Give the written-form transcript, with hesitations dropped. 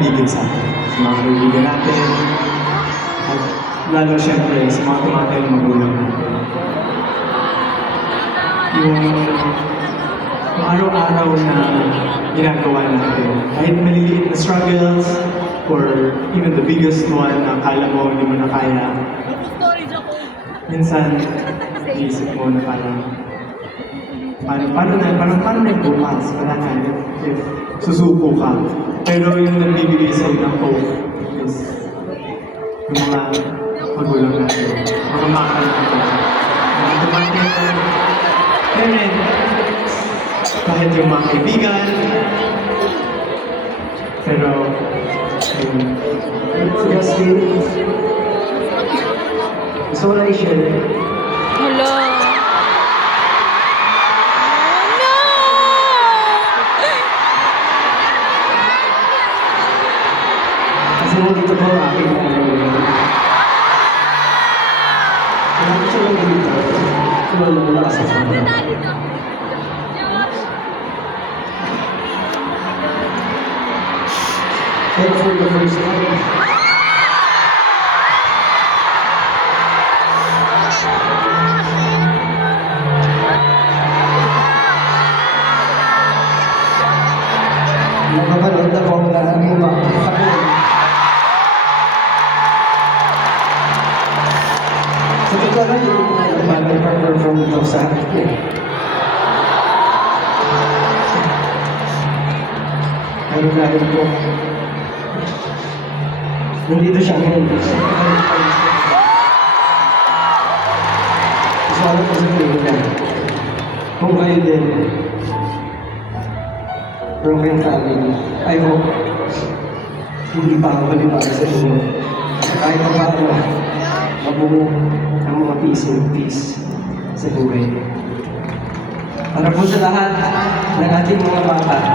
paligid sa atin. Sa mga kaibigan natin, at lalo siyempre sa mga tumatayong magulang natin. Yung araw-araw na ginagawa natin, kahit maliliit na struggles, or even the biggest one na akala mo hindi mo na kaya, minsan, iisip mo na paano na yung bukas? Wala na, if susuko ka. Pero yung nagbibigay sa'yo ng hope is yung mga magulang natin, mga makakal natin. Mga tumating na kahit yung mga kaibigan, pero So, Justin, gusto ko na i-share. Hello. No! Kasi nandito po ang aking Kaya ko siya lang dito. Wala ka sa kanya. But for the first time, napapanood na po ang lahat ng mga sa totoo lang yung mag-perform ito sa akin. Ano dahil po, nandito siya ngayon. Gusto ko po sa tingin kung kayo din, broken family, I hope hindi pa ako maliwag sa inyo. Kahit pa paano, mabuo ang mga peace sa buhay. Para po sa lahat ng ating mga bata,